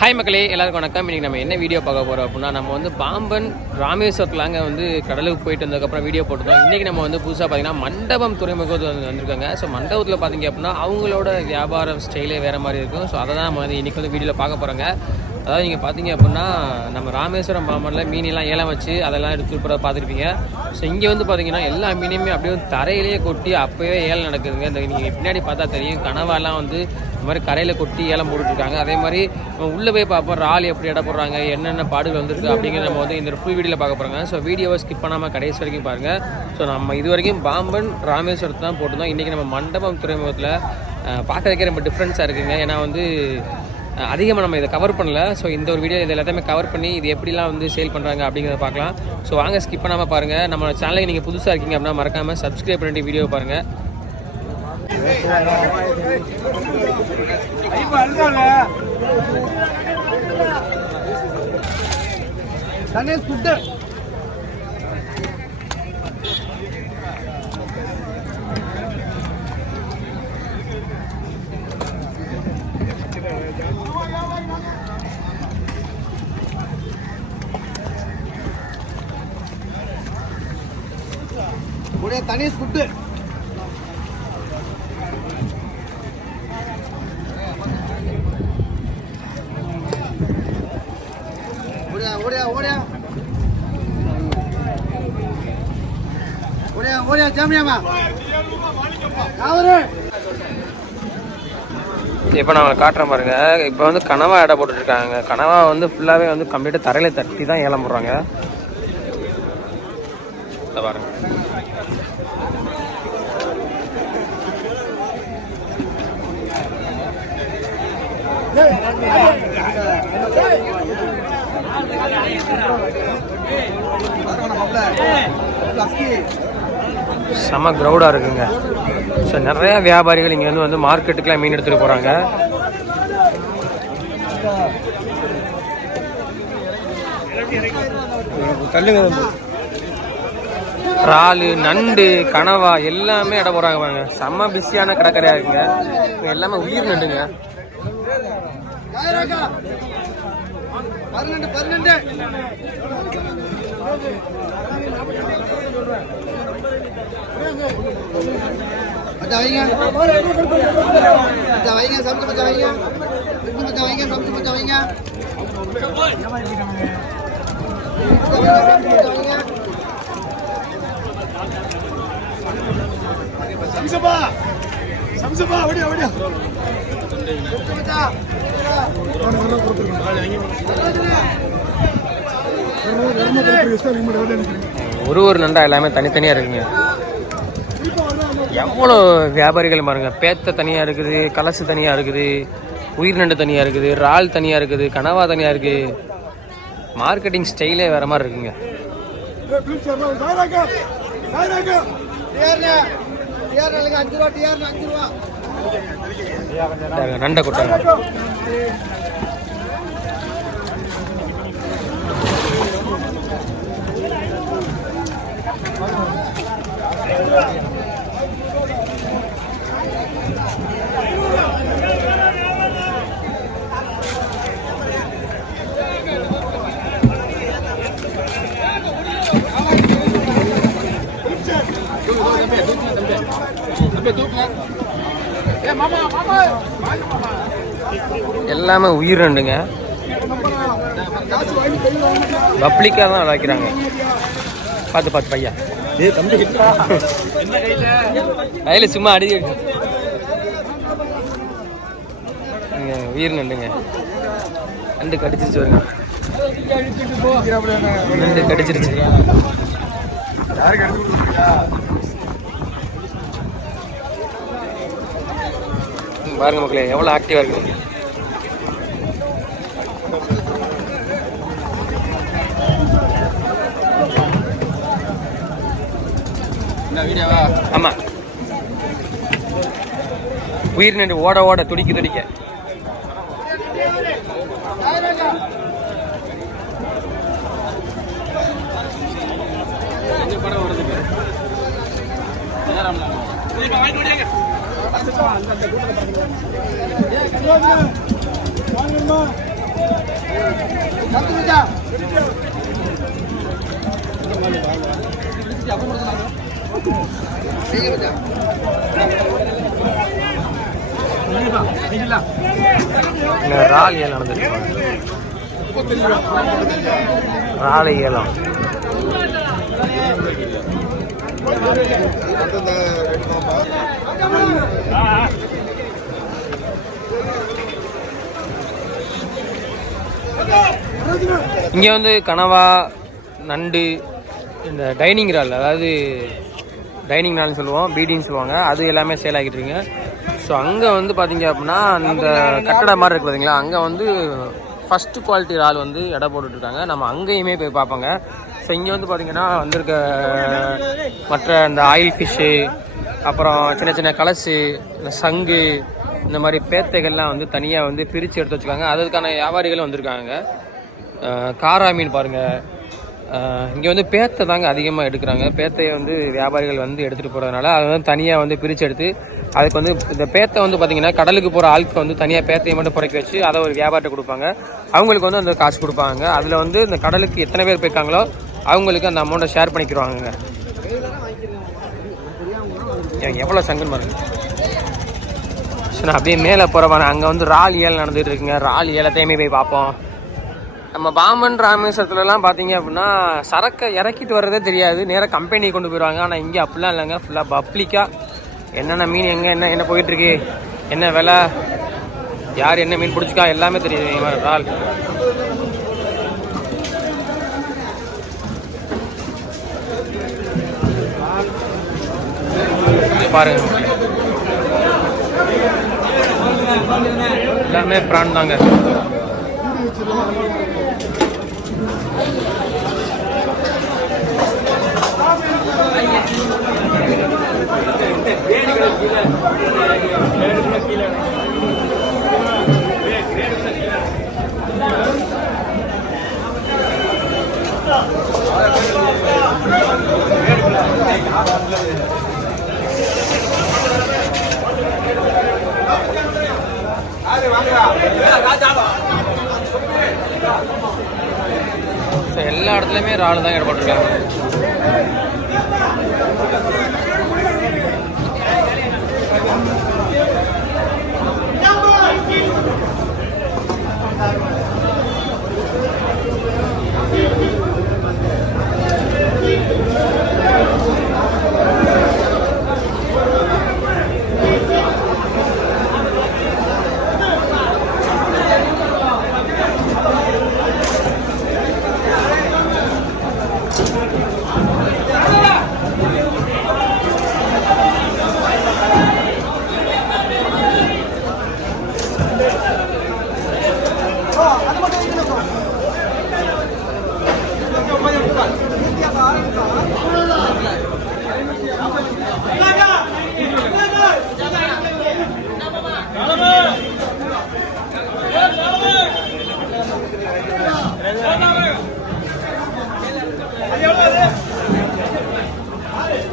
Hi மக்களே எல்லாருக்கும் வணக்கம். இன்றைக்கி நம்ம என்ன வீடியோ பார்க்க போகிறோம் அப்படின்னா நம்ம வந்து பாம்பன் ராமேஸ்வரத்துலாங்க வந்து கடலுக்கு போயிட்டு வந்ததுக்கப்புறம் வீடியோ போட்டுருந்தோம். இன்றைக்கி நம்ம வந்து புதுசாக பார்த்தீங்கன்னா மண்டபம் துறைமுகத்தில் வந்து வந்திருக்காங்க. ஸோ மண்டபத்தில் பார்த்தீங்க அப்படின்னா அவங்களோட வியாபாரம் ஸ்டைலே வேறு மாதிரி இருக்கும். ஸோ அதை தான் நம்ம வந்து இன்றைக்கி வந்து வீடியோவில் பார்க்க போகிறோங்க அதாவது நீங்கள் பார்த்தீங்க அப்படின்னா நம்ம ராமேஸ்வரம் பாம்பனில் மீனெல்லாம் ஏலம் வச்சு அதெல்லாம் எடுத்து போகிறத பார்த்துருப்பீங்க ஸோ இங்கே வந்து பார்த்தீங்கன்னா எல்லா மீனையுமே அப்படியே தரையிலேயே கொட்டி அப்போவே ஏலம் நடக்குதுங்க. இந்த நீங்கள் பின்னாடி பார்த்தா தெரியும் கனவாலாம் வந்து இந்த மாதிரி கரையில் கொட்டி ஏலம் போட்டுட்ருக்காங்க. அதே மாதிரி நம்ம உள்ளே போய் பார்ப்போம் இறால் எப்படி இட போடுறாங்க என்னென்ன பாடுகள் வந்திருக்கு அப்படிங்கிறத நம்ம வந்து இந்த ஃபுல் வீடியோவில் பார்க்க போகிறாங்க ஸோ வீடியோவை ஸ்கிப் பண்ணாமல் கடைசி வரைக்கும் பாருங்கள் ஸோ நம்ம இது வரைக்கும் பாம்பன் ராமேஸ்வரத்தை தான் போட்டிருந்தோம். இன்றைக்கி நம்ம மண்டபம் துறைமுகத்தில் பார்க்குறதுக்கே ரொம்ப டிஃப்ரென்ஸாக இருக்குங்க. ஏன்னா வந்து அதிகமாக நம்ம இதை கவர் பண்ணல. ஸோ இந்த ஒரு வீடியோ இது எல்லாத்தையுமே கவர் பண்ணி இது எப்படிலாம் வந்து சேல் பண்ணுறாங்க அப்படிங்கிறத பார்க்கலாம். ஸோ வாங்க ஸ்கிப் பண்ணாமல் பாருங்கள் நம்ம சேனலுக்கு நீங்கள் புதுசாக இருக்கீங்க அப்படின்னா மறக்காமல் சப்ஸ்கிரைப் பண்ணிட்டு வீடியோ பாருங்கள் கணேஷ் குட்டு ஒரே தனி குட்டு ஓடியா ஓடியா ஓடியா. ஓடியா ஓடியா ஜாமியாமா. இப்போ நான் காட்டுறேன் பாருங்க. இப்போ வந்து கனவா எடை போட்டுட்ருக்காங்க. கனவா வந்து ஃபுல்லாகவே வந்து கம்ப்ளீட்டாக தரையில தட்டி தான் ஏலம் போடுறாங்க. இதை பாருங்க. செம க்ரௌடாக இருக்குங்க. ஸோ நிறைய வியாபாரிகள் இங்கே வந்து வந்து மார்க்கெட்டுக்கெலாம் மீன் எடுத்துகிட்டு போகிறாங்க இறாலு நண்டு கனவா எல்லாமே இட போகிறாங்க பாருங்க. செம்ம பிஸியான கடற்கரையாக இருக்குங்க. எல்லாமே உயிர் நண்டுங்க. பன்னெண்டு பன்னெண்டு மச்சான் வைங்க. மச்சான் வைங்க சமைச்சு மச்சான் வைங்க. சமைச்சு மச்சான் வைங்க சமைச்சு மச்சான் வைங்க. சம்சபா சம்சபா ஓடியா ஓடியா ஒரு ஒரு நண்டா எல்லாமே தனித்தனியாக இருக்குங்க. எவ்வளோ வியாபாரிகள் பாருங்க. பேத்த தனியாக இருக்குது கலசு தனியாக இருக்குது உயிர் நண்டு தனியாக இருக்குது இறால் தனியாக இருக்குது கனவா தனியாக இருக்குது மார்க்கெட்டிங் ஸ்டைலே வேற மாதிரி இருக்குங்க. டிஆர்னு டிஆர்னு அஞ்சு ரூபா டிஆர்னு அஞ்சு ரூபா பாருங்க, நண்டை கொட்டாங்க எல்லாமே உயிர் பப்ளிக்காக தான் வளர்க்குறாங்க. பார்த்து பார்த்து பையா. கையில் சும்மா அடி. உயிர் நண்டுங்க. நண்டு கடிச்சிருச்சு வருங்க நண்டு கடிச்சிருச்சு. பாருங்க மக்களே எவ்வளோ ஆக்டிவாக இருக்கு. ஆமா. உயிர் நின்று ஓட ஓட துடிக்க துடிக்க. கத்துக்கிட்டா? மச்சான் இங்க இறால் ஏலம் நடந்துட்டு இறால் ஏலம் இங்கே வந்து கனவா நண்டு இந்த டைனிங் இறால் அதாவது டைனிங் நாள்னு சொல்லுவோம் பீடின்னு சொல்லுவாங்க. அது எல்லாமே சேல் ஆகிட்டு இருக்குங்க ஸோ அங்கே வந்து பார்த்தீங்க அப்படின்னா அந்த கட்டட மாதிரி இருக்கு பார்த்தீங்களா அங்கே வந்து ஃபஸ்ட்டு குவாலிட்டி ஆள் வந்து எடை போட்டுட்ருக்காங்க நம்ம அங்கேயுமே போய் பார்ப்போங்க. ஸோ இங்கே வந்து பார்த்தீங்கன்னா வந்திருக்க மற்ற இந்த ஆயில் ஃபிஷ்ஷு அப்புறம் சின்ன சின்ன கலசு இந்த சங்கு இந்த மாதிரி பேத்தைகள்லாம் வந்து தனியாக வந்து பிரித்து எடுத்து வச்சுருக்காங்க. அதுக்கான வியாபாரிகளும் வந்திருக்காங்க. காரா மீன் பாருங்கள் இங்கே வந்து பேத்தை தாங்க அதிகமாக எடுக்கிறாங்க. பேத்தையை வந்து வியாபாரிகள் வந்து எடுத்துகிட்டு போகிறதுனால அதை வந்து தனியாக வந்து பிரித்து எடுத்து அதுக்கு வந்து இந்த பேத்தை வந்து பார்த்திங்கன்னா கடலுக்கு போகிற ஆளுக்கு வந்து தனியாக பேத்தையை மட்டும் புறக்கி வச்சு அதை ஒரு வியாபாரத்தை கொடுப்பாங்க. அவங்களுக்கு வந்து அந்த காசு கொடுப்பாங்க. அதில் வந்து இந்த கடலுக்கு எத்தனை பேர் போயிருக்காங்களோ அவங்களுக்கு அந்த அமௌண்ட்டை ஷேர் பண்ணிக்கிடுவாங்க எவ்வளோ சங்கன் பாருங்க. சரி நான் அப்படியே மேலே போகிறவன் அங்கே வந்து ரால் ஏலம் நடந்துகிட்டு இருக்குங்க. ரால் ஏலத்தையுமே போய் பார்ப்போம். நம்ம பாம்பன் ராமேஸ்வரத்துலலாம் பார்த்தீங்க அப்படின்னா சரக்கை இறக்கிட்டு வர்றதே தெரியாது. நேராக கம்பெனி கொண்டு போயிடுவாங்க ஆனால் இங்கே அப்படிலாம் இல்லைங்க. ஃபுல்லாக பப்ளிக்காக என்னென்ன மீன் எங்கே என்ன என்ன போயிட்டுருக்கு? என்ன விலை? யார் என்ன மீன் பிடிச்சிக்கா எல்லாமே தெரியுது. ஆள் பாருங்க எல்லாமே பிரான் தாங்க. ராஜா எல்லா இடத்துலையுமே இறால் தான் ஈடுபட்டுருக்காங்க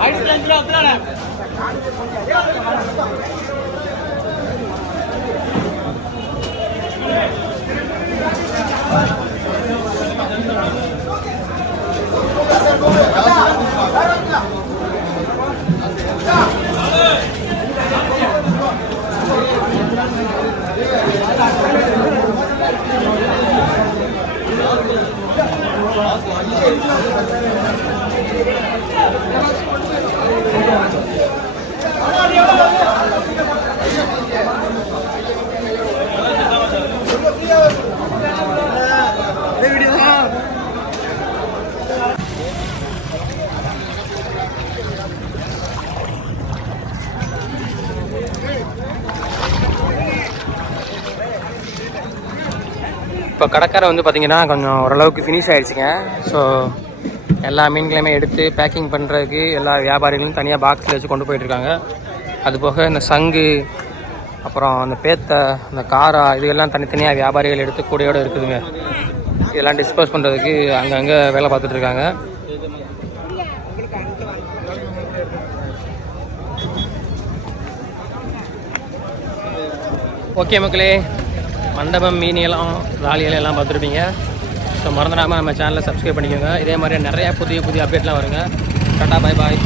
ஐநூத்தி அஞ்சு ரூபா அப்படின்னா 来了，来了，来了。இப்போ கடற்கரை வந்து பார்த்தீங்கன்னா கொஞ்சம் ஓரளவுக்கு ஃபினிஷ் ஆகிடுச்சிங்க ஸோ எல்லா மீன்களையுமே எடுத்து பேக்கிங் பண்ணுறதுக்கு எல்லா வியாபாரிகளும் தனியாக பாக்ஸில் வச்சு கொண்டு போயிட்டுருக்காங்க. அது போக இந்த சங்கு அப்புறம் அந்த பேத்தை அந்த காரா இதெல்லாம் தனித்தனியாக வியாபாரிகள் எடுத்து கூடையோடு இருக்குதுங்க. இதெல்லாம் டிஸ்போஸ் பண்ணுறதுக்கு அங்கங்கே வேலை பார்த்துட்டு இருக்காங்க ஓகே மக்களே மண்டபம் மீனியெல்லாம் ராலியெல்லாம் எல்லாம் பார்த்துருப்பீங்க. ஸோ மறந்துடாமல் நம்ம சேனலை சப்ஸ்கிரைப் பண்ணிக்கோங்க. இதே மாதிரி நிறையா புதிய புதிய அப்டேட்லாம் வருங்க. டாட்டா பாய் பாய்